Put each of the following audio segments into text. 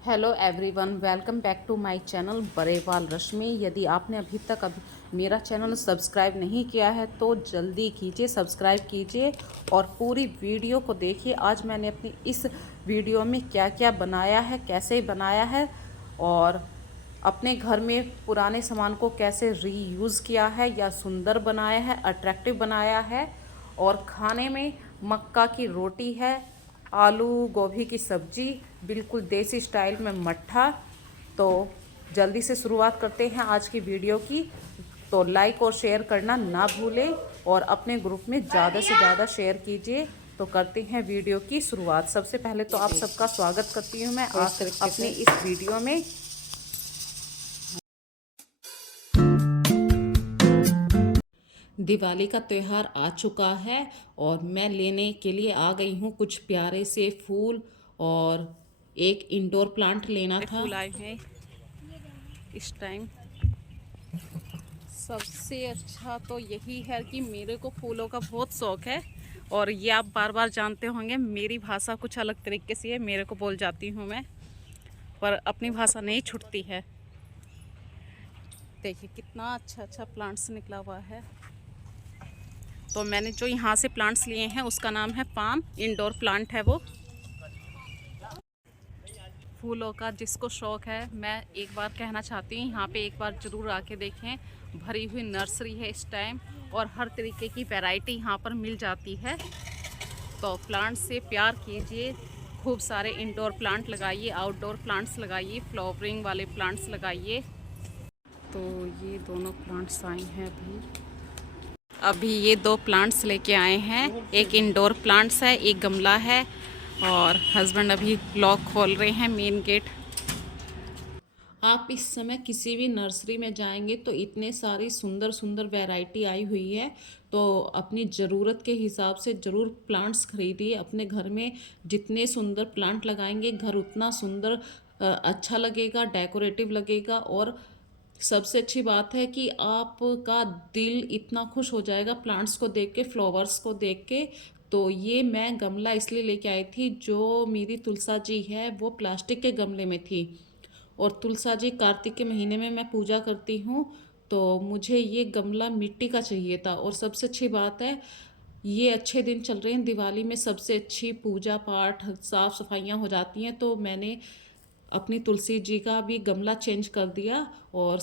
Hello everyone, welcome back to my channel Badewal Rashmi. यदि आपने अभी मेरा चैनल सब्सक्राइब नहीं किया है तो जल्दी कीजिए, सब्सक्राइब कीजिए और पूरी वीडियो को देखिए। आज मैंने अपनी इस वीडियो में क्या क्या बनाया है, कैसे बनाया है और अपने घर में पुराने सामान को कैसे रीयूज़ किया है या सुंदर बनाया है, अट्रैक्टिव बनाया है। और खाने में मक्का की रोटी है, आलू गोभी की सब्जी, बिल्कुल देसी स्टाइल में मट्ठा। तो जल्दी से शुरुआत करते हैं आज की वीडियो की। तो लाइक और शेयर करना ना भूलें और अपने ग्रुप में ज़्यादा से ज़्यादा शेयर कीजिए। तो करते हैं वीडियो की शुरुआत। सबसे पहले तो आप सबका स्वागत करती हूँ मैं अपनी इस वीडियो में। दिवाली का त्यौहार आ चुका है और मैं लेने के लिए आ गई हूँ कुछ प्यारे से फूल और एक इंडोर प्लांट लेना था। फूल आए हैं इस टाइम। सबसे अच्छा तो यही है कि मेरे को फूलों का बहुत शौक है और ये आप बार बार जानते होंगे, मेरी भाषा कुछ अलग तरीके से है। मेरे को बोल जाती हूँ मैं, पर अपनी भाषा नहीं छूटती है। देखिए कितना अच्छा अच्छा प्लांट्स निकला हुआ है। तो मैंने जो यहाँ से प्लांट्स लिए हैं उसका नाम है पाम, इंडोर प्लांट है वो। फूलों का जिसको शौक़ है, मैं एक बार कहना चाहती हूँ यहाँ पे एक बार ज़रूर आके देखें। भरी हुई नर्सरी है इस टाइम और हर तरीके की वैरायटी यहाँ पर मिल जाती है। तो प्लांट से प्यार कीजिए, खूब सारे इंडोर प्लांट लगाइए, आउटडोर प्लांट्स लगाइए, फ्लावरिंग वाले प्लांट्स लगाइए। तो ये दोनों प्लांट्स आए हैं अभी ये दो प्लांट्स लेके आए हैं। एक इंडोर प्लांट्स है, एक गमला है और हस्बैंड अभी लॉक खोल रहे हैं मेन गेट। आप इस समय किसी भी नर्सरी में जाएंगे तो इतने सारी सुंदर सुंदर वैरायटी आई हुई है। तो अपनी ज़रूरत के हिसाब से ज़रूर प्लांट्स खरीदिए। अपने घर में जितने सुंदर प्लांट लगाएंगे घर उतना सुंदर अच्छा लगेगा, डेकोरेटिव लगेगा। और सबसे अच्छी बात है कि आपका दिल इतना खुश हो जाएगा प्लांट्स को देख के, फ्लावर्स को देख के। तो ये मैं गमला इसलिए लेके आई थी, जो मेरी तुलसा जी है वो प्लास्टिक के गमले में थी और तुलसा जी कार्तिक के महीने में मैं पूजा करती हूँ। तो मुझे ये गमला मिट्टी का चाहिए था। और सबसे अच्छी बात है, ये अच्छे दिन चल रहे हैं, दिवाली में सबसे अच्छी पूजा पाठ साफ़ सफाइयाँ हो जाती हैं। तो मैंने अपनी तुलसी जी का भी गमला चेंज कर दिया और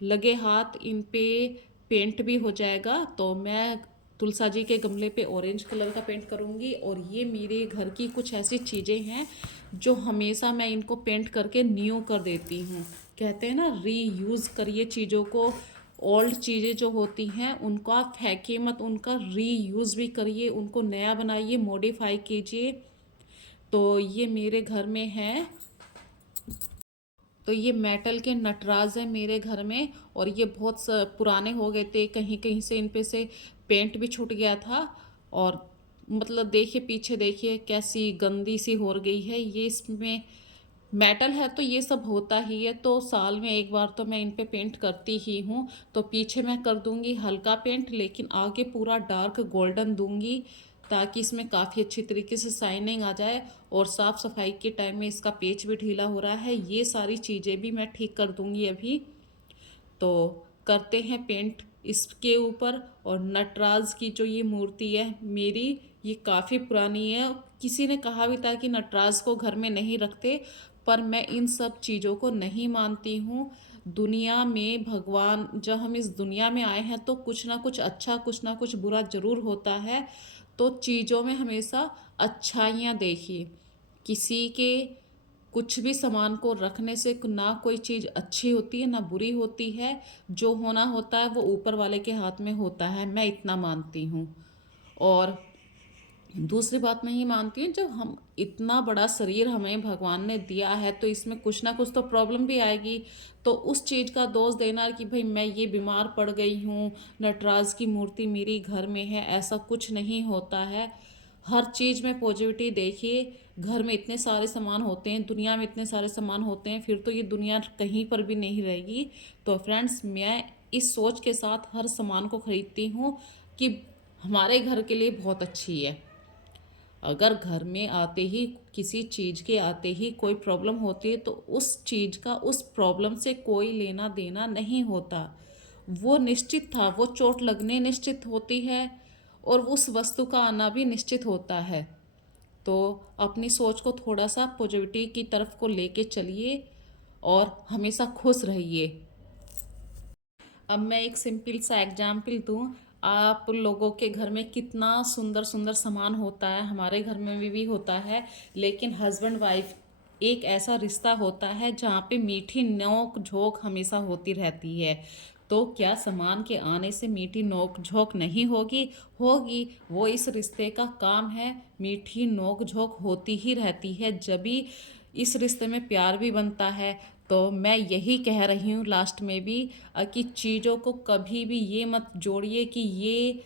लगे हाथ इन पे पेंट भी हो जाएगा। तो मैं तुलसा जी के गमले पे ऑरेंज कलर का पेंट करूँगी। और ये मेरे घर की कुछ ऐसी चीज़ें हैं जो हमेशा मैं इनको पेंट करके न्यू कर देती हूँ। कहते हैं ना, रीयूज़ करिए चीज़ों को। ओल्ड चीज़ें जो होती हैं उनको आप फेंकिए मत, उनका रीयूज़ भी करिए, उनको नया बनाइए, मॉडिफाई कीजिए। तो ये मेरे घर में है। तो ये मेटल के नटराज है मेरे घर में और ये बहुत पुराने हो गए थे, कहीं कहीं से इन पे से पेंट भी छूट गया था। और मतलब देखिए पीछे देखिए कैसी गंदी सी हो गई है। ये इसमें मेटल है तो ये सब होता ही है। तो साल में एक बार तो मैं इन पे पेंट करती ही हूँ। तो पीछे मैं कर दूंगी हल्का पेंट, लेकिन आगे पूरा डार्क गोल्डन दूंगी ताकि इसमें काफ़ी अच्छी तरीके से शाइनिंग आ जाए। और साफ़ सफाई के टाइम में इसका पेच भी ढीला हो रहा है, ये सारी चीज़ें भी मैं ठीक कर दूंगी अभी। तो करते हैं पेंट इसके ऊपर। और नटराज की जो ये मूर्ति है मेरी, ये काफ़ी पुरानी है। किसी ने कहा भी था कि नटराज को घर में नहीं रखते, पर मैं इन सब चीज़ों को नहीं मानती हूँ। दुनिया में भगवान, जब हम इस दुनिया में आए हैं तो कुछ ना कुछ अच्छा कुछ ना कुछ बुरा ज़रूर होता है। तो चीज़ों में हमेशा अच्छाइयाँ देखिए। किसी के कुछ भी सामान को रखने से ना कोई चीज़ अच्छी होती है ना बुरी होती है। जो होना होता है वो ऊपर वाले के हाथ में होता है, मैं इतना मानती हूँ। और दूसरी बात मैं ये मानती हूँ, जब हम इतना बड़ा शरीर हमें भगवान ने दिया है तो इसमें कुछ ना कुछ तो प्रॉब्लम भी आएगी। तो उस चीज़ का दोष देना कि भाई मैं ये बीमार पड़ गई हूँ, नटराज की मूर्ति मेरी घर में है, ऐसा कुछ नहीं होता है। हर चीज़ में पॉजिटिविटी देखिए। घर में इतने सारे सामान होते हैं, दुनिया में इतने सारे सामान होते हैं, फिर तो ये दुनिया कहीं पर भी नहीं रहेगी। तो फ्रेंड्स, मैं इस सोच के साथ हर सामान को खरीदती हूँ कि हमारे घर के लिए बहुत अच्छी है। अगर घर में आते ही किसी चीज़ के आते ही कोई प्रॉब्लम होती है तो उस चीज़ का उस प्रॉब्लम से कोई लेना देना नहीं होता। वो निश्चित था, वो चोट लगने निश्चित होती है और उस वस्तु का आना भी निश्चित होता है। तो अपनी सोच को थोड़ा सा पॉजिटिविटी की तरफ को लेके चलिए और हमेशा खुश रहिए। अब मैं एक सिंपल सा एग्जाम्पल दूँ। आप लोगों के घर में कितना सुंदर सुंदर सामान होता है, हमारे घर में भी होता है, लेकिन हस्बैंड वाइफ एक ऐसा रिश्ता होता है जहाँ पे मीठी नोक झोंक हमेशा होती रहती है। तो क्या सामान के आने से मीठी नोक झोंक नहीं होगी? होगी। वो इस रिश्ते का काम है। मीठी नोक झोंक होती ही रहती है, जब भी इस रिश्ते में प्यार भी बनता है। तो मैं यही कह रही हूँ लास्ट में भी कि चीज़ों को कभी भी ये मत जोड़िए कि ये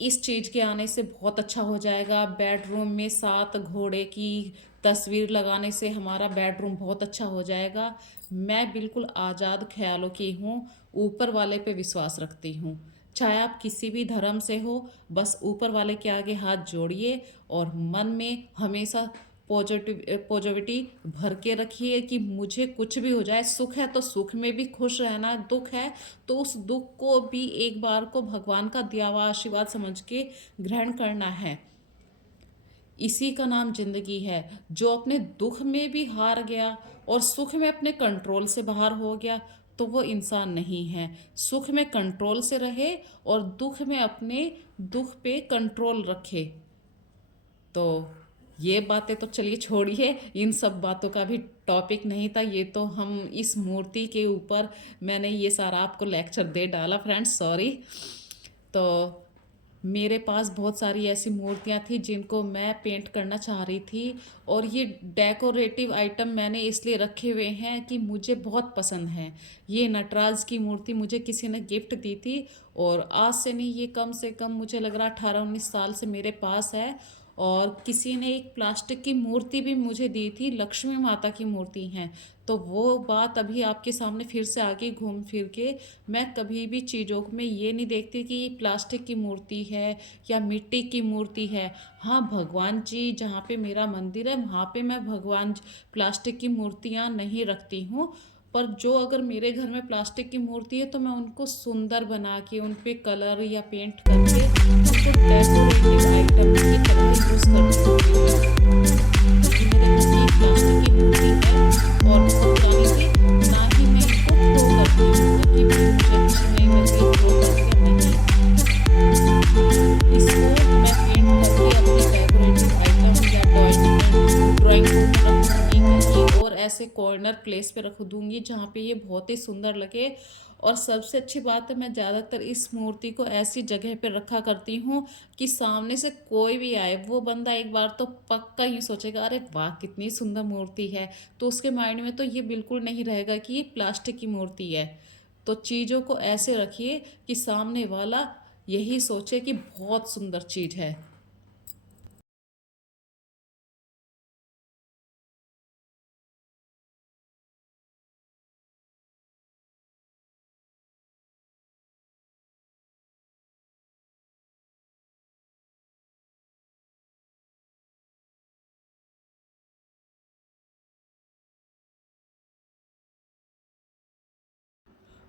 इस चीज़ के आने से बहुत अच्छा हो जाएगा। बेडरूम में 7 घोड़े की तस्वीर लगाने से हमारा बेडरूम बहुत अच्छा हो जाएगा। मैं बिल्कुल आज़ाद ख्यालों की हूँ, ऊपर वाले पे विश्वास रखती हूँ। चाहे आप किसी भी धर्म से हो, बस ऊपर वाले के आगे हाथ जोड़िए और मन में हमेशा पॉजिटिविटी भर के रखिए कि मुझे कुछ भी हो जाए, सुख है तो सुख में भी खुश रहना, दुख है तो उस दुख को भी एक बार को भगवान का दिया हुआ आशीर्वाद समझ के ग्रहण करना है। इसी का नाम जिंदगी है। जो अपने दुख में भी हार गया और सुख में अपने कंट्रोल से बाहर हो गया तो वो इंसान नहीं है। सुख में कंट्रोल से रहे और दुख में अपने दुख पे कंट्रोल रखे। तो ये बातें तो चलिए छोड़िए, इन सब बातों का भी टॉपिक नहीं था ये। तो हम इस मूर्ति के ऊपर मैंने ये सारा आपको लेक्चर दे डाला फ्रेंड्स, सॉरी। तो मेरे पास बहुत सारी ऐसी मूर्तियाँ थी जिनको मैं पेंट करना चाह रही थी, और ये डेकोरेटिव आइटम मैंने इसलिए रखे हुए हैं कि मुझे बहुत पसंद है। ये नटराज की मूर्ति मुझे किसी ने गिफ्ट दी थी, और आज से नहीं, ये कम से कम मुझे लग रहा 18-19 साल से मेरे पास है। और किसी ने एक प्लास्टिक की मूर्ति भी मुझे दी थी, लक्ष्मी माता की मूर्ति हैं। तो वो बात अभी आपके सामने फिर से आगे घूम फिर के, मैं कभी भी चीज़ों में ये नहीं देखती कि ये प्लास्टिक की मूर्ति है या मिट्टी की मूर्ति है। हाँ, भगवान जी जहाँ पे मेरा मंदिर है वहाँ पे मैं प्लास्टिक की मूर्तियाँ नहीं रखती हूँ। पर जो अगर मेरे घर में प्लास्टिक की मूर्ति है तो मैं उनको सुंदर बना के उन पे कलर या पेंट करके उनको डेकोरेटिव आइटम की तरह यूज़ करती हूँ। क्योंकि मेरे घर में एक प्लास्टिक की मूर्ति है और बहुत पुरानी थी। ना ही मैं इसको थ्रो करती हूँ कि भाई मुझे अच्छी नहीं लग रही थ्रो कर दिया, नहीं। इसको मैं पेंट करके अपने डेकोरेटिव आइटम या ड्राइंग रूम में रख दूँगी कहीं, और ऐसे कॉर्नर प्लेस पे रख दूँगी जहाँ पे ये बहुत ही सुंदर लगे। और सबसे अच्छी बात है, मैं ज़्यादातर इस मूर्ति को ऐसी जगह पे रखा करती हूँ कि सामने से कोई भी आए वो बंदा एक बार तो पक्का ही सोचेगा, अरे वाह कितनी सुंदर मूर्ति है। तो उसके माइंड में तो ये बिल्कुल नहीं रहेगा कि ये प्लास्टिक की मूर्ति है। तो चीज़ों को ऐसे रखिए कि सामने वाला यही सोचे कि बहुत सुंदर चीज़ है।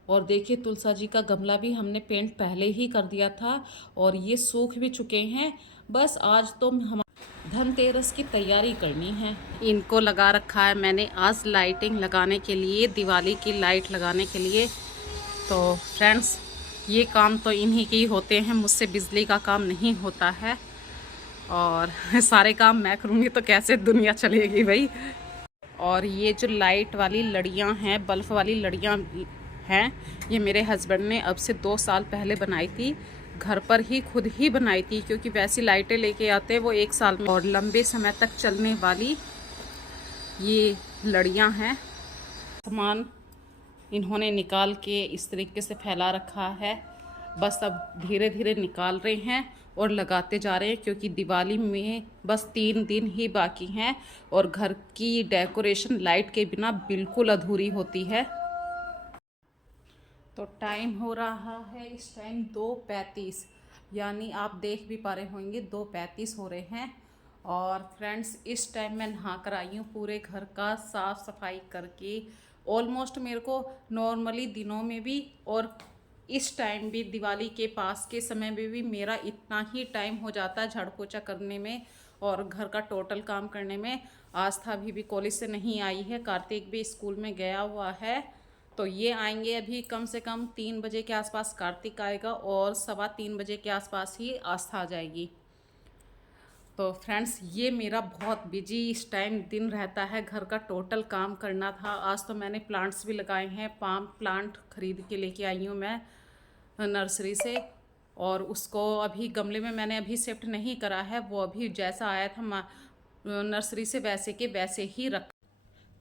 और देखिए तुलसा जी का गमला भी हमने पेंट पहले ही कर दिया था और ये सूख भी चुके हैं। बस आज तो हम धनतेरस की तैयारी करनी है। इनको लगा रखा है मैंने आज लाइटिंग लगाने के लिए, दिवाली की लाइट लगाने के लिए। तो फ्रेंड्स, ये काम तो इन्हीं के ही होते हैं, मुझसे बिजली का काम नहीं होता है। और सारे काम मैं करूँगी तो कैसे दुनिया चलेगी भाई। और ये जो लाइट वाली लड़ियाँ हैं, बल्ब वाली लड़ियाँ हैं, ये मेरे हस्बैंड ने अब से 2 साल पहले बनाई थी। घर पर ही खुद ही बनाई थी, क्योंकि वैसी लाइटें लेके आते हैं वो 1 साल में, और लंबे समय तक चलने वाली ये लड़ियाँ हैं। सामान इन्होंने निकाल के इस तरीके से फैला रखा है। बस अब धीरे धीरे निकाल रहे हैं और लगाते जा रहे हैं, क्योंकि दिवाली में बस 3 दिन ही बाकी हैं और घर की डेकोरेशन लाइट के बिना बिल्कुल अधूरी होती है। तो टाइम हो रहा है इस टाइम 2:35, यानी आप देख भी पा रहे होंगे 2:35 हो रहे हैं। और फ्रेंड्स इस टाइम मैं नहा कर आई हूँ पूरे घर का साफ़ सफाई करके। ऑलमोस्ट मेरे को नॉर्मली दिनों में भी और इस टाइम भी दिवाली के पास के समय में भी मेरा इतना ही टाइम हो जाता है झाड़ू पोछा करने में और घर का टोटल काम करने में। आस्था भी कॉलेज से नहीं आई है, कार्तिक भी स्कूल में गया हुआ है, तो ये आएंगे अभी कम से कम 3 बजे के आसपास कार्तिक आएगा और 3:15 बजे के आसपास ही आस्था आ जाएगी। तो फ्रेंड्स ये मेरा बहुत बिजी इस टाइम दिन रहता है, घर का टोटल काम करना था। आज तो मैंने प्लांट्स भी लगाए हैं, पाम प्लांट खरीद के लेके आई हूँ मैं नर्सरी से, और उसको अभी गमले में मैंने अभी शिफ्ट नहीं करा है, वो अभी जैसा आया था नर्सरी से वैसे के वैसे ही रख।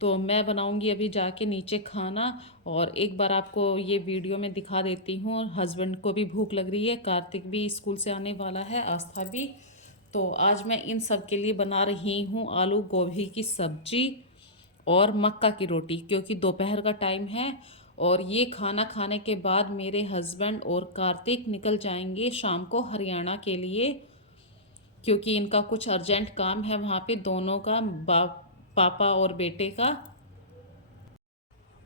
तो मैं बनाऊंगी अभी जाके नीचे खाना, और एक बार आपको ये वीडियो में दिखा देती हूँ। और हस्बैंड को भी भूख लग रही है, कार्तिक भी स्कूल से आने वाला है, आस्था भी। तो आज मैं इन सब के लिए बना रही हूँ आलू गोभी की सब्जी और मक्का की रोटी, क्योंकि दोपहर का टाइम है। और ये खाना खाने के बाद मेरे हस्बैंड और कार्तिक निकल जाएंगे शाम को हरियाणा के लिए, क्योंकि इनका कुछ अर्जेंट काम है वहाँ पे, दोनों का, पापा और बेटे का।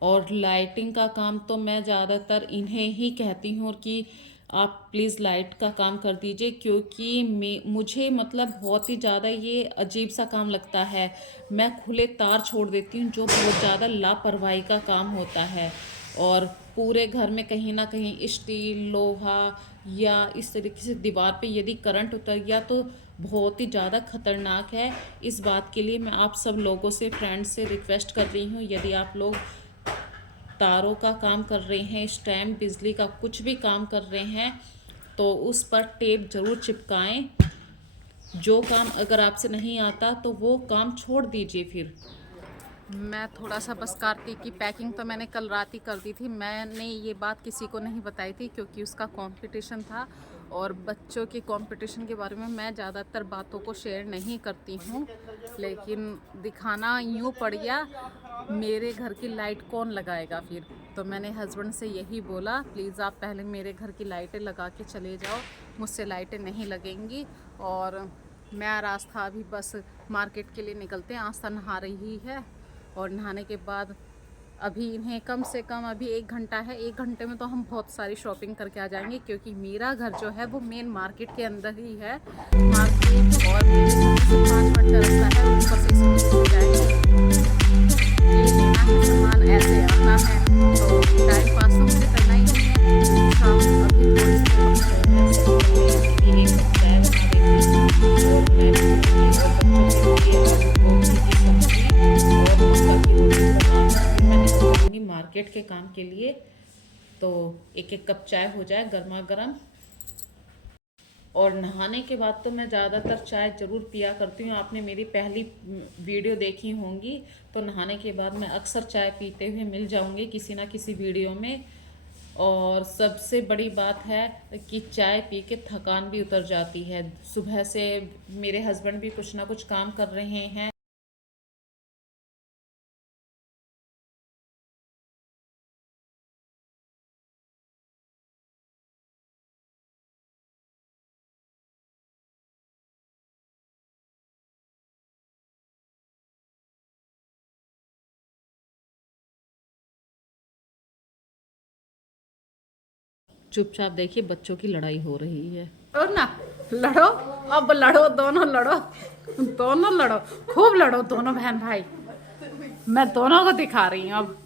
और लाइटिंग का काम तो मैं ज़्यादातर इन्हें ही कहती हूँ कि आप प्लीज़ लाइट का काम कर दीजिए, क्योंकि मुझे मतलब बहुत ही ज़्यादा ये अजीब सा काम लगता है। मैं खुले तार छोड़ देती हूँ, जो बहुत ज़्यादा लापरवाही का काम होता है। और पूरे घर में कहीं ना कहीं स्टील, लोहा या इस तरीके से दीवार पे यदि करंट उतर गया तो बहुत ही ज़्यादा ख़तरनाक है। इस बात के लिए मैं आप सब लोगों से, फ्रेंड्स से रिक्वेस्ट कर रही हूँ, यदि आप लोग तारों का काम कर रहे हैं, स्टैम्प, बिजली का कुछ भी काम कर रहे हैं, तो उस पर टेप ज़रूर चिपकाएं। जो काम अगर आपसे नहीं आता तो वो काम छोड़ दीजिए। फिर मैं थोड़ा सा बस कार्तिक की पैकिंग तो मैंने कल रात ही कर दी थी, मैंने ये बात किसी को नहीं बताई थी क्योंकि उसका कंपटीशन था, और बच्चों के कंपटीशन के बारे में मैं ज़्यादातर बातों को शेयर नहीं करती हूँ, लेकिन दिखाना यूँ पड़ गया। मेरे घर की लाइट कौन लगाएगा फिर, तो मैंने हस्बैंड से यही बोला, प्लीज़ आप पहले मेरे घर की लाइटें लगा के चले जाओ, मुझसे लाइटें नहीं लगेंगी। और मैं और आस्था अभी बस मार्केट के लिए निकलते हैं। आस्था नहा रही है और नहाने के बाद अभी इन्हें कम से कम अभी 1 घंटा है, 1 घंटे में तो हम बहुत सारी शॉपिंग करके आ जाएंगे, क्योंकि मेरा घर जो है वो मेन मार्केट के अंदर ही है। मार्केट और 5 मिनट का रास्ता है, ऊपर से स्कूल जाएंगे, ये लेना है सामान, ऐसे आना है, तो टाइम पास तो मुझे करना ही नहीं है। शाम अभी मार्केट के काम के लिए, तो एक एक कप चाय हो जाए गर्मा गर्म। और नहाने के बाद तो मैं ज़्यादातर चाय ज़रूर पिया करती हूँ। आपने मेरी पहली वीडियो देखी होंगी, तो नहाने के बाद मैं अक्सर चाय पीते हुए मिल जाऊँगी किसी ना किसी वीडियो में। और सबसे बड़ी बात है कि चाय पी के थकान भी उतर जाती है। सुबह से मेरे हस्बैंड भी कुछ ना कुछ काम कर रहे हैं। चुपचाप देखिए, बच्चों की लड़ाई हो रही है। और ना लड़ो, अब लड़ो, दोनों लड़ो, दोनों लड़ो, खूब लड़ो दोनों बहन भाई, मैं दोनों को दिखा रही हूँ अब।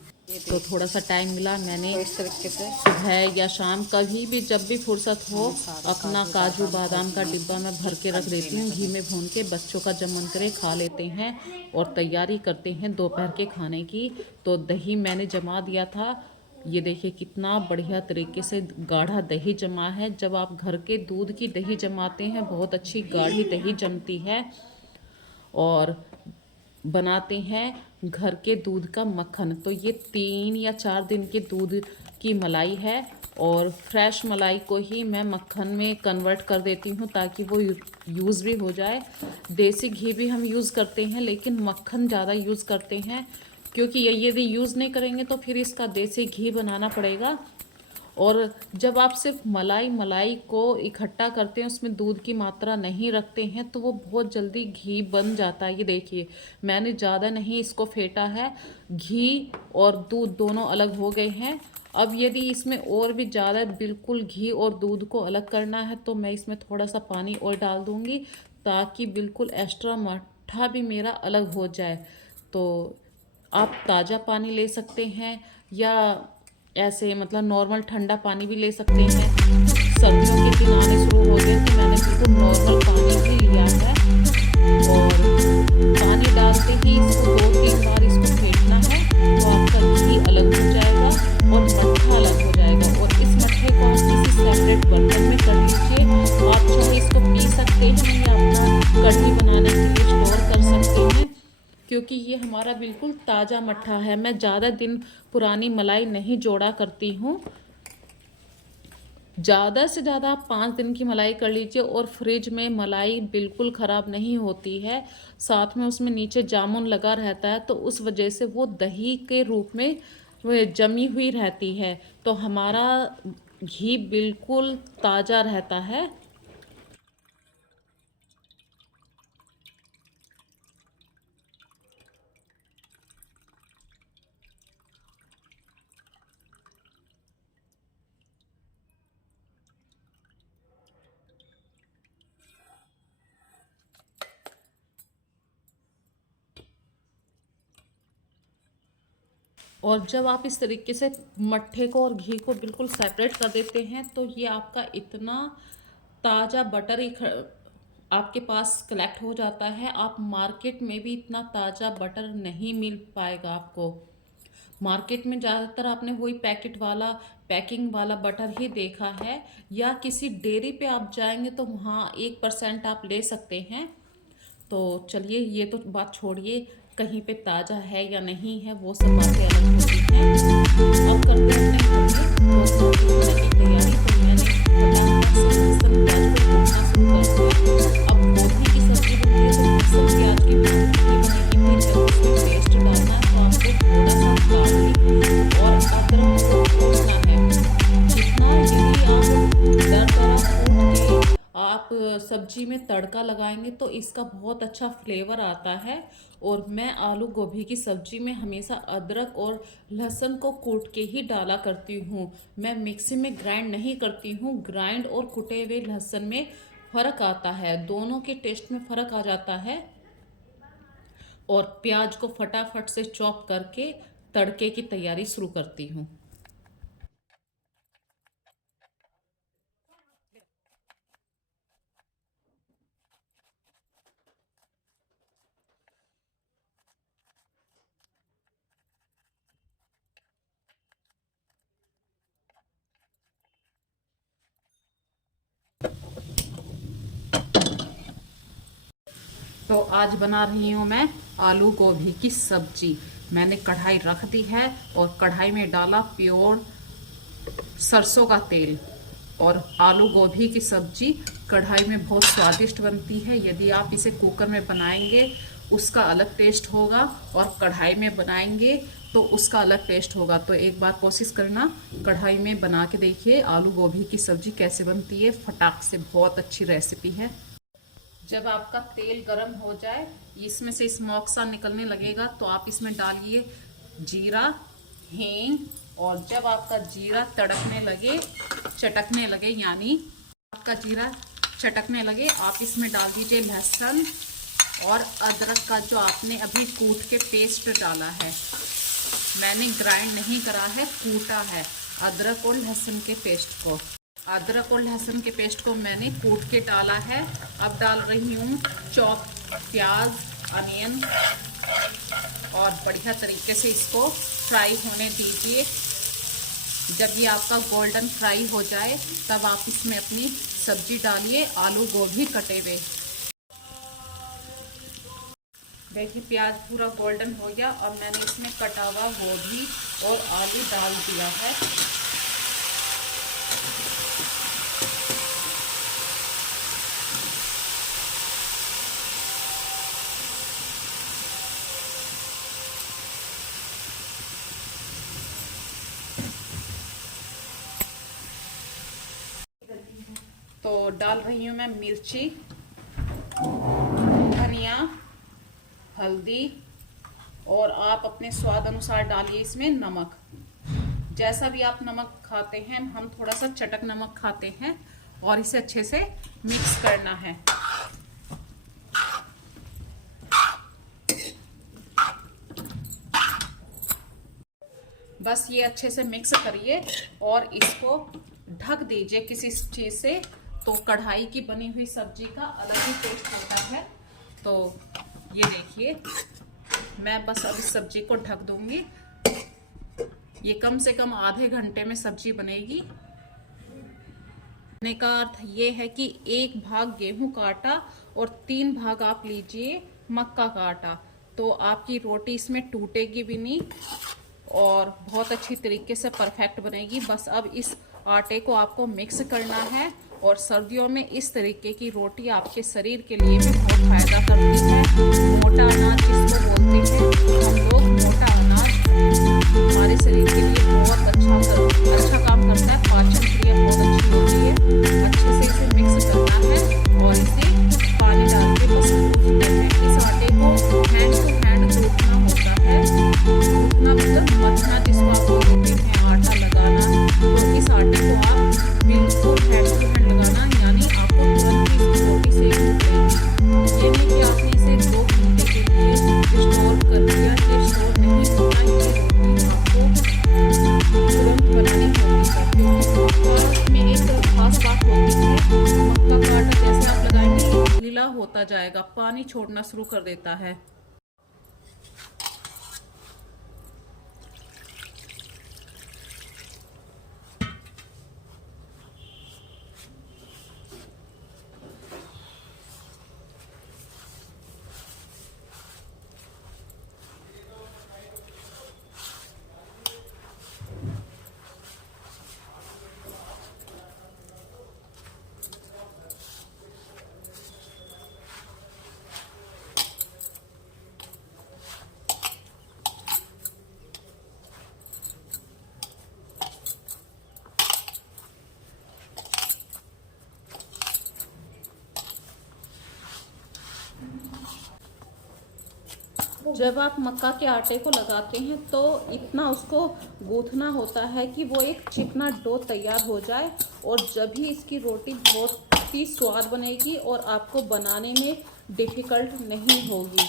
तो थोड़ा सा टाइम मिला, मैंने इस तरीके से सुबह या शाम कभी भी जब भी फुर्सत हो अपना काजू बादाम का डिब्बा में भर के रख देती हूँ, घी में भून के। बच्चों का जब मन करे खा लेते हैं और तैयारी करते हैं दोपहर के खाने की। तो दही मैंने जमा दिया था, ये देखिए कितना बढ़िया तरीके से गाढ़ा दही जमा है। जब आप घर के दूध की दही जमाते हैं, बहुत अच्छी गाढ़ी दही जमती है। और बनाते हैं घर के दूध का मक्खन। तो ये 3 या 4 दिन के दूध की मलाई है, और फ्रेश मलाई को ही मैं मक्खन में कन्वर्ट कर देती हूँ ताकि वो यूज़ भी हो जाए। देसी घी भी हम यूज़ करते हैं, लेकिन मक्खन ज़्यादा यूज़ करते हैं, क्योंकि यदि यूज़ नहीं करेंगे तो फिर इसका देसी घी बनाना पड़ेगा। और जब आप सिर्फ मलाई को इकट्ठा करते हैं, उसमें दूध की मात्रा नहीं रखते हैं, तो वो बहुत जल्दी घी बन जाता है। ये देखिए मैंने ज़्यादा नहीं इसको फेंटा है, घी और दूध दोनों अलग हो गए हैं। अब यदि इसमें और भी ज़्यादा बिल्कुल घी और दूध को अलग करना है तो मैं इसमें थोड़ा सा पानी और डाल दूँगी, ताकि बिल्कुल एक्स्ट्रा मट्ठा भी मेरा अलग हो जाए। तो आप ताज़ा पानी ले सकते हैं या ऐसे मतलब नॉर्मल ठंडा पानी भी ले सकते हैं। सर्दियों के दिन आने शुरू हो गए तो मैंने बिल्कुल नॉर्मल पानी ही लिया है, और पानी डालते ही इसको 2-3 बार इसको फेंटना है, तो आपका घी अलग हो जाएगा और मट्ठा अलग हो जाएगा। और इस मट्ठे को आप किसी सेपरेट बर्तन में कर लीजिए। आप चाहे इसको पी सकते हैं या अपना कढ़ी बनाने के लिए स्टोर कर सकते हैं, क्योंकि ये हमारा बिल्कुल ताज़ा मट्ठा है। मैं ज़्यादा दिन पुरानी मलाई नहीं जोड़ा करती हूँ। ज़्यादा से ज़्यादा आप 5 दिन की मलाई कर लीजिए, और फ्रिज में मलाई बिल्कुल ख़राब नहीं होती है। साथ में उसमें नीचे जामुन लगा रहता है, तो उस वजह से वो दही के रूप में वो जमी हुई रहती है, तो हमारा घी बिल्कुल ताज़ा रहता है। और जब आप इस तरीके से मट्ठे को और घी को बिल्कुल सेपरेट कर देते हैं, तो ये आपका इतना ताज़ा बटर आपके पास कलेक्ट हो जाता है। आप मार्केट में भी इतना ताज़ा बटर नहीं मिल पाएगा आपको। मार्केट में ज़्यादातर आपने वही पैकेट वाला पैकिंग वाला बटर ही देखा है, या किसी डेयरी पे आप जाएंगे तो वहाँ 1% आप ले सकते हैं। तो चलिए ये तो बात छोड़िए, कहीं पे ताज़ा है या नहीं है वो सब बातें अलग होती हैं। अब करते हैं अपने घर में रोटी की तैयारी। तो मैंने फटाफट से लहसुन प्याज को भूनना शुरू कर दिया। अब गोभी की सब्जी बनती है तो लहसुन प्याज की भूनती बनेगी, फिर जब उसमें पेस्ट डालना है तो आपको थोड़ा सा काली और अदरक को भूनना है। जितना यदि आप दरदरा कूट के आप सब्जी में तड़का लगाएंगे तो इसका बहुत अच्छा फ्लेवर आता है। और मैं आलू गोभी की सब्जी में हमेशा अदरक और लहसुन को कूट के ही डाला करती हूँ। मैं मिक्सी में ग्राइंड नहीं करती हूँ। ग्राइंड और कुटे हुए लहसुन में फ़र्क आता है, दोनों के टेस्ट में फ़र्क आ जाता है। और प्याज को फटाफट से चॉप करके तड़के की तैयारी शुरू करती हूँ। तो आज बना रही हूँ मैं आलू गोभी की सब्जी। मैंने कढ़ाई रख दी है और कढ़ाई में डाला प्योर सरसों का तेल। और आलू गोभी की सब्जी कढ़ाई में बहुत स्वादिष्ट बनती है। यदि आप इसे कुकर में बनाएंगे उसका अलग टेस्ट होगा, और कढ़ाई में बनाएंगे तो उसका अलग टेस्ट होगा। तो एक बार कोशिश करना, कढ़ाई में बना के देखिए आलू गोभी की सब्जी कैसे बनती है। फटाक से बहुत अच्छी रेसिपी है। जब आपका तेल गरम हो जाए, इसमें से स्मोक सा निकलने लगेगा, तो आप इसमें डालिए जीरा, हींग। और जब आपका जीरा तड़कने लगे, चटकने लगे, यानी आपका जीरा चटकने लगे, आप इसमें डाल दीजिए लहसुन और अदरक का जो आपने अभी कूट के पेस्ट डाला है। मैंने ग्राइंड नहीं करा है, कूटा है अदरक और लहसुन के पेस्ट को। अदरक और लहसुन के पेस्ट को मैंने कूट के डाला है। अब डाल रही हूँ चॉप प्याज, अनियन, और बढ़िया तरीके से इसको फ्राई होने दीजिए। जब ये आपका गोल्डन फ्राई हो जाए तब आप इसमें अपनी सब्जी डालिए, आलू गोभी कटे हुए। देखिए प्याज पूरा गोल्डन हो गया और मैंने इसमें कटा हुआ गोभी और आलू डाल दिया है। डाल रही हूँ मैं मिर्ची, धनिया, हल्दी, और आप अपने स्वाद अनुसार डालिए इसमें नमक। जैसा भी आप नमक खाते हैं, हम थोड़ा सा चटक नमक खाते हैं, और इसे अच्छे से मिक्स करना है। बस ये अच्छे से मिक्स करिए और इसको ढक दीजिए किसी चीज से। तो कढ़ाई की बनी हुई सब्जी का अलग ही टेस्ट होता है। तो ये देखिए, मैं बस अब इस सब्जी को ढक दूंगी। ये कम से कम आधे घंटे में सब्जी बनेगी। कहने का अर्थ ये है कि 1 भाग गेहूं का आटा और 3 भाग आप लीजिए मक्का का आटा, तो आपकी रोटी इसमें टूटेगी भी नहीं और बहुत अच्छी तरीके से परफेक्ट बनेगी। बस अब इस आटे को आपको मिक्स करना है, और सर्दियों में इस तरीके की रोटी आपके शरीर के लिए भी बहुत फायदा करती है। मोटा अनाज जिसको बोलते हैं हम लोग, मोटा अनाज हमारे शरीर के लिए बहुत अच्छा काम करता है। पाचन क्रिया बहुत अच्छी होती है। अच्छे से इसे मिक्स करना है और इसे पानी डाल के बस गूंथते हैं। इस आटे को हैंड टू हैंड गूंथना होता है। गूंथना मतलब मथना, जिसको आप बोलते हैं आटा लगाना। तो इस आटे को आप बिल्कुल हैंड टू हैंड लगाना, यानी आपको तुरंत ही इसकी रोटी सेकनी पड़ेगी। ये नहीं कि आपने इसे 2 घंटे के लिए स्टोर कर दिया, ये स्टोर नहीं होता। ये रोटी आपको तुरंत बनानी होगी, क्योंकि मक्का में एक खास बात होती है, मक्का का आटा जैसे आप लगाएंगे ये ढीला होता जाएगा, पानी छोड़ना शुरू कर देता है। जब आप मक्का के आटे को लगाते हैं तो इतना उसको गूंथना होता है कि वो एक चिकना डो तैयार हो जाए, और जब भी इसकी रोटी बहुत ही स्वाद बनेगी और आपको बनाने में डिफ़िकल्ट नहीं होगी।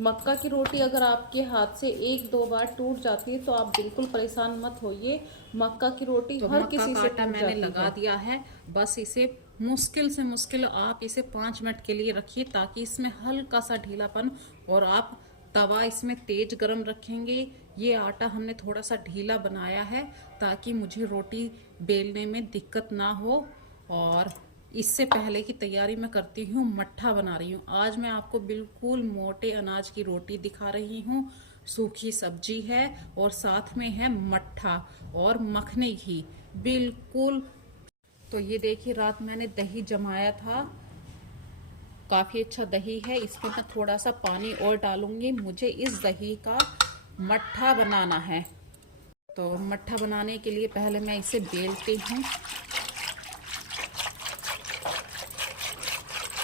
मक्का की रोटी अगर आपके हाथ से 1-2 बार टूट जाती है तो आप बिल्कुल परेशान मत होइए। मक्का की रोटी तो हर मक्का किसी का से आटा टूट मैंने जाती लगा है। दिया है। बस इसे मुश्किल से मुश्किल आप इसे 5 मिनट के लिए रखिए, ताकि इसमें हल्का सा ढीलापन, और आप तवा इसमें तेज गरम रखेंगे। ये आटा हमने थोड़ा सा ढीला बनाया है ताकि मुझे रोटी बेलने में दिक्कत ना हो। और इससे पहले की तैयारी मैं करती हूँ, मट्ठा बना रही हूँ। आज मैं आपको बिल्कुल मोटे अनाज की रोटी दिखा रही हूँ। सूखी सब्जी है और साथ में है मट्ठा और मखनी घी, बिल्कुल। तो ये देखिए, रात मैंने दही जमाया था, काफ़ी अच्छा दही है। इसमें मैं थोड़ा सा पानी और डालूंगी। मुझे इस दही का मट्ठा बनाना है। तो मट्ठा बनाने के लिए पहले मैं इसे बेलती हूँ।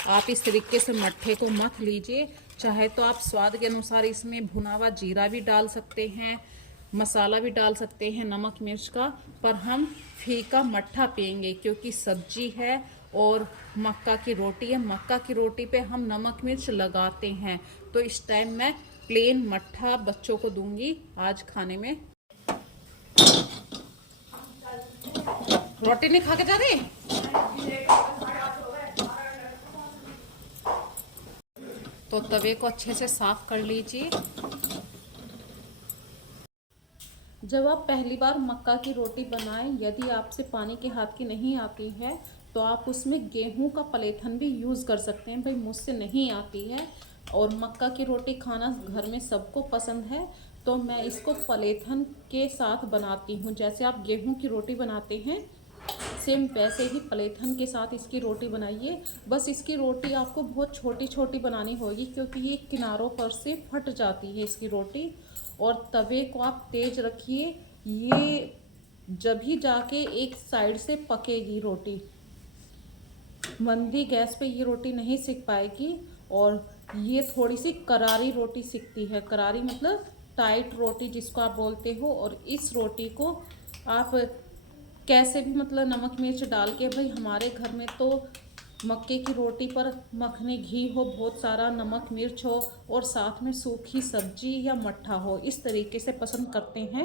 आप इस तरीके से मट्ठे को मथ लीजिए। चाहे तो आप स्वाद के अनुसार इसमें भुना हुआ जीरा भी डाल सकते हैं, मसाला भी डाल सकते हैं नमक मिर्च का, पर हम फीका मट्ठा पियेंगे क्योंकि सब्जी है और मक्का की रोटी है। मक्का की रोटी पे हम नमक मिर्च लगाते हैं। तो इस टाइम मैं प्लेन मट्ठा बच्चों को दूंगी आज खाने में। रोटी नहीं खा के जा रही? तो तवे को अच्छे से साफ कर लीजिए। जब आप पहली बार मक्का की रोटी बनाएं, यदि आपसे पानी के हाथ की नहीं आती है तो आप उसमें गेहूं का पलेथन भी यूज़ कर सकते हैं। भाई मुझसे नहीं आती है और मक्का की रोटी खाना घर में सबको पसंद है, तो मैं इसको पलेथन के साथ बनाती हूँ। जैसे आप गेहूं की रोटी बनाते हैं, सेम वैसे ही पलेथन के साथ इसकी रोटी बनाइए। बस इसकी रोटी आपको बहुत छोटी छोटी बनानी होगी क्योंकि ये किनारों पर से फट जाती है इसकी रोटी। और तवे को आप तेज रखिए, ये जब ही जाके एक साइड से पकेगी रोटी। मंदी गैस पे ये रोटी नहीं सिक पाएगी। और ये थोड़ी सी करारी रोटी सिकती है। करारी मतलब टाइट रोटी जिसको आप बोलते हो। और इस रोटी को आप कैसे भी मतलब नमक मिर्च डाल के, भाई हमारे घर में तो मक्के की रोटी पर मखनी घी हो, बहुत सारा नमक मिर्च हो और साथ में सूखी सब्जी या मट्ठा हो, इस तरीके से पसंद करते हैं।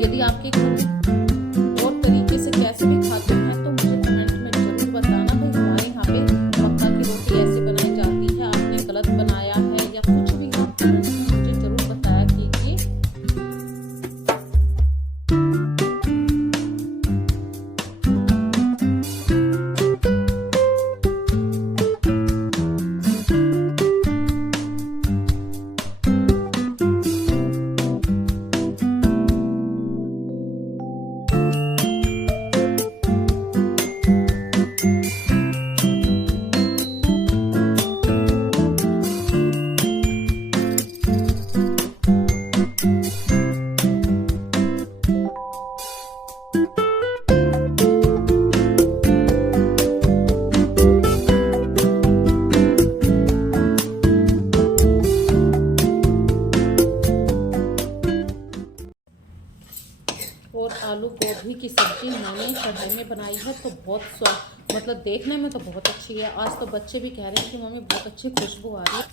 यदि आपके घर में और तरीके से कैसे भी खाते हैं तो मुझे कमेंट में जरूर बताना। भाई हमारे यहाँ पे मक्का की रोटी ऐसे बनाई जाती है, आपने गलत बनाया है या कुछ भी, आप कमेंट में मुझे जरूर बताया कीजिए। और आलू गोभी की सब्जी मैंने कढ़ाई में बनाई है तो बहुत स्वाद, मतलब देखने में तो बहुत अच्छी है। आज तो बच्चे भी कह रहे हैं कि मम्मी बहुत अच्छी खुशबू आ रही है।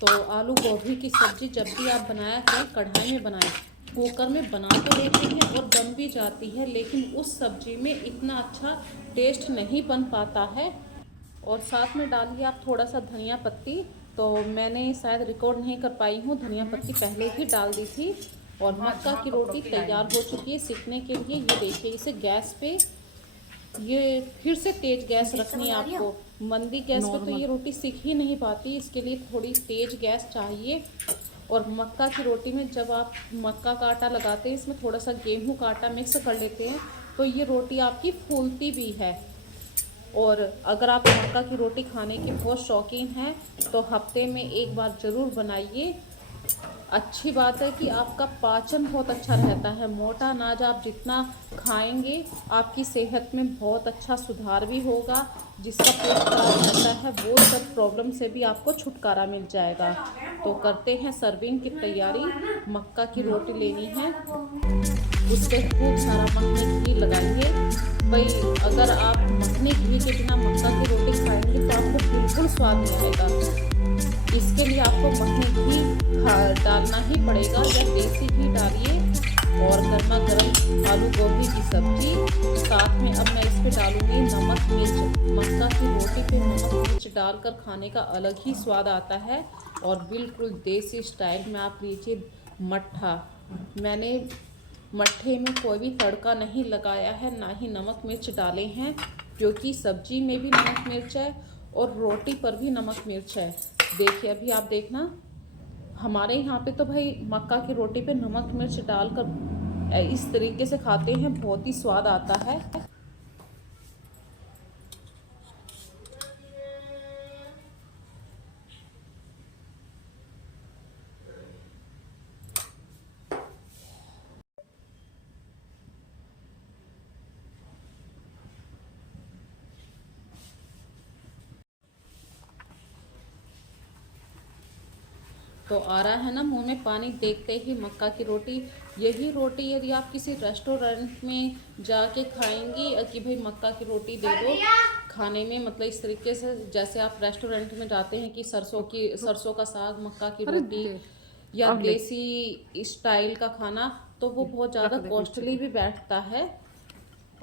तो आलू गोभी की सब्जी जब भी आप बनाया करें कढ़ाई में बनाएं। कुकर में बना तो लेते हैं और बन भी जाती है, लेकिन उस सब्जी में इतना अच्छा टेस्ट नहीं बन पाता है। और साथ में डालिए आप थोड़ा सा धनिया पत्ती। तो मैंने शायद रिकॉर्ड नहीं कर पाई हूँ, धनिया पत्ती पहले ही डाल दी थी। और मक्का की रोटी तैयार हो चुकी है सीखने के लिए। ये देखिए, इसे गैस पे ये फिर से तेज गैस रखनी है आपको। मंदी गैस पे तो ये रोटी सीख ही नहीं पाती, इसके लिए थोड़ी तेज गैस चाहिए। और मक्का की रोटी में जब आप मक्का का आटा लगाते हैं, इसमें थोड़ा सा गेहूं का आटा मिक्स कर लेते हैं तो ये रोटी आपकी फूलती भी है। और अगर आप मक्का की रोटी खाने के बहुत शौकीन हैं तो हफ्ते में एक बार ज़रूर बनाइए। अच्छी बात है कि आपका पाचन बहुत अच्छा रहता है। मोटा अनाज आप जितना खाएंगे आपकी सेहत में बहुत अच्छा सुधार भी होगा। जिसका पेट खराब रहता है वो सब प्रॉब्लम से भी आपको छुटकारा मिल जाएगा। तो करते हैं सर्विंग की तैयारी। मक्का की रोटी लेनी है, उस पर खूब सारा मखनी घी लगाएंगे। भाई अगर आप मखनी घी के बिना मक्का की रोटी खाएंगे तो आपको बिल्कुल स्वाद नहीं आएगा। इसके लिए आपको मखनी घी डालना ही पड़ेगा या देसी घी डालिए। और गर्मा गर्म आलू गोभी की सब्जी, साथ में अब मैं इस पे डालूंगी नमक मिर्च। मक्का की रोटी पे नमक मिर्च डालकर खाने का अलग ही स्वाद आता है। और बिल्कुल देसी स्टाइल में आप लीजिए मट्ठा। मैंने मट्ठे में कोई भी तड़का नहीं लगाया है, ना ही नमक मिर्च डाले हैं, क्योंकि सब्जी में भी नमक मिर्च है और रोटी पर भी नमक मिर्च है। देखिए अभी आप देखना, हमारे यहाँ पे तो भाई मक्का की रोटी पे नमक मिर्च डालकर इस तरीके से खाते हैं, बहुत ही स्वाद आता है। तो आ रहा है ना मुंह में पानी देखते ही मक्का की रोटी। यही रोटी यदि आप किसी रेस्टोरेंट में जाके खाएंगी कि भाई मक्का की रोटी दे दो खाने में, मतलब इस तरीके से जैसे आप रेस्टोरेंट में जाते हैं कि सरसों का साग, मक्का की रोटी या देसी स्टाइल का खाना, तो वो बहुत ज़्यादा कॉस्टली भी बैठता है।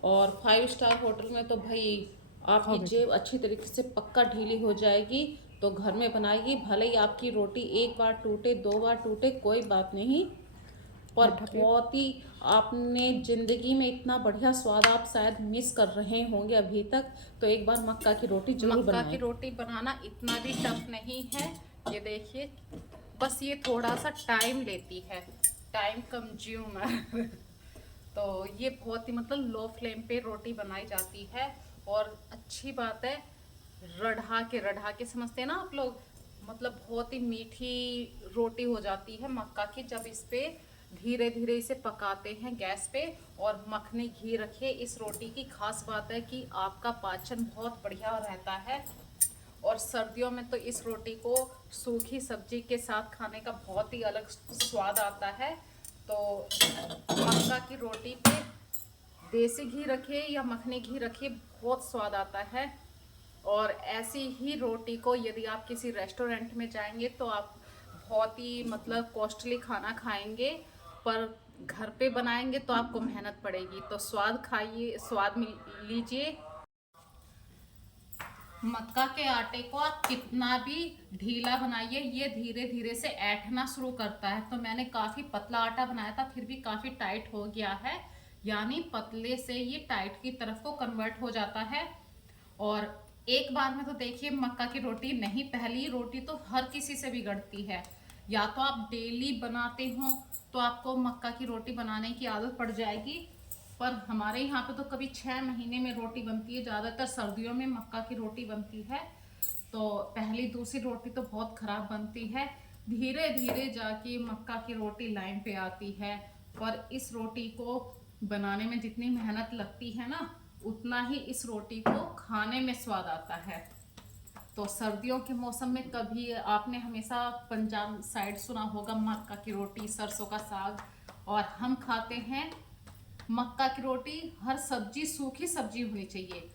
और 5 स्टार होटल में तो भाई आपकी जेब अच्छी तरीके से पक्का ढीली हो जाएगी। तो घर में बनाइए, भले ही आपकी रोटी एक बार टूटे 2 बार टूटे कोई बात नहीं, पर बहुत ही आपने ज़िंदगी में इतना बढ़िया स्वाद आप शायद मिस कर रहे होंगे अभी तक। तो एक बार मक्का की रोटी जरूर बनाएं। मक्का की रोटी बनाना इतना भी टफ नहीं है। ये देखिए, बस ये थोड़ा सा टाइम लेती है, टाइम कंज्यूमर। तो ये बहुत ही मतलब लो फ्लेम पे रोटी बनाई जाती है। और अच्छी बात है, रढ़ा के समझते हैं ना आप लोग, मतलब बहुत ही मीठी रोटी हो जाती है मक्का की जब इस पे धीरे धीरे इसे पकाते हैं गैस पे, और मखनी घी रखिए। इस रोटी की खास बात है कि आपका पाचन बहुत बढ़िया रहता है, और सर्दियों में तो इस रोटी को सूखी सब्जी के साथ खाने का बहुत ही अलग स्वाद आता है। तो मक्का की रोटी पे देसी घी रखिए या मखनी घी रखिए, बहुत स्वाद आता है। और ऐसी ही रोटी को यदि आप किसी रेस्टोरेंट में जाएंगे तो आप बहुत ही मतलब कॉस्टली खाना खाएंगे, पर घर पे बनाएंगे तो आपको मेहनत पड़ेगी। तो स्वाद खाइए, स्वाद लीजिए। मक्का के आटे को आप कितना भी ढीला बनाइए, ये धीरे धीरे से ऐंठना शुरू करता है। तो मैंने काफी पतला आटा बनाया था, फिर भी काफी टाइट हो गया है, यानी पतले से ये टाइट की तरफ को कन्वर्ट हो जाता है। और एक बार में तो देखिए मक्का की रोटी नहीं, पहली रोटी तो हर किसी से बिगड़ती है। या तो आप डेली बनाते हो तो आपको मक्का की रोटी बनाने की आदत पड़ जाएगी, पर हमारे यहाँ पे तो कभी 6 महीने में रोटी बनती है, ज़्यादातर सर्दियों में मक्का की रोटी बनती है। तो पहली दूसरी रोटी तो बहुत खराब बनती है, धीरे धीरे जाके मक्का की रोटी लाइन पे आती है। पर इस रोटी को बनाने में जितनी मेहनत लगती है ना, उतना ही इस रोटी को खाने में स्वाद आता है। तो सर्दियों के मौसम में कभी आपने हमेशा पंजाब साइड सुना होगा मक्का की रोटी, सरसों का साग, और हम खाते हैं मक्का की रोटी। हर सब्जी सूखी सब्जी होनी चाहिए।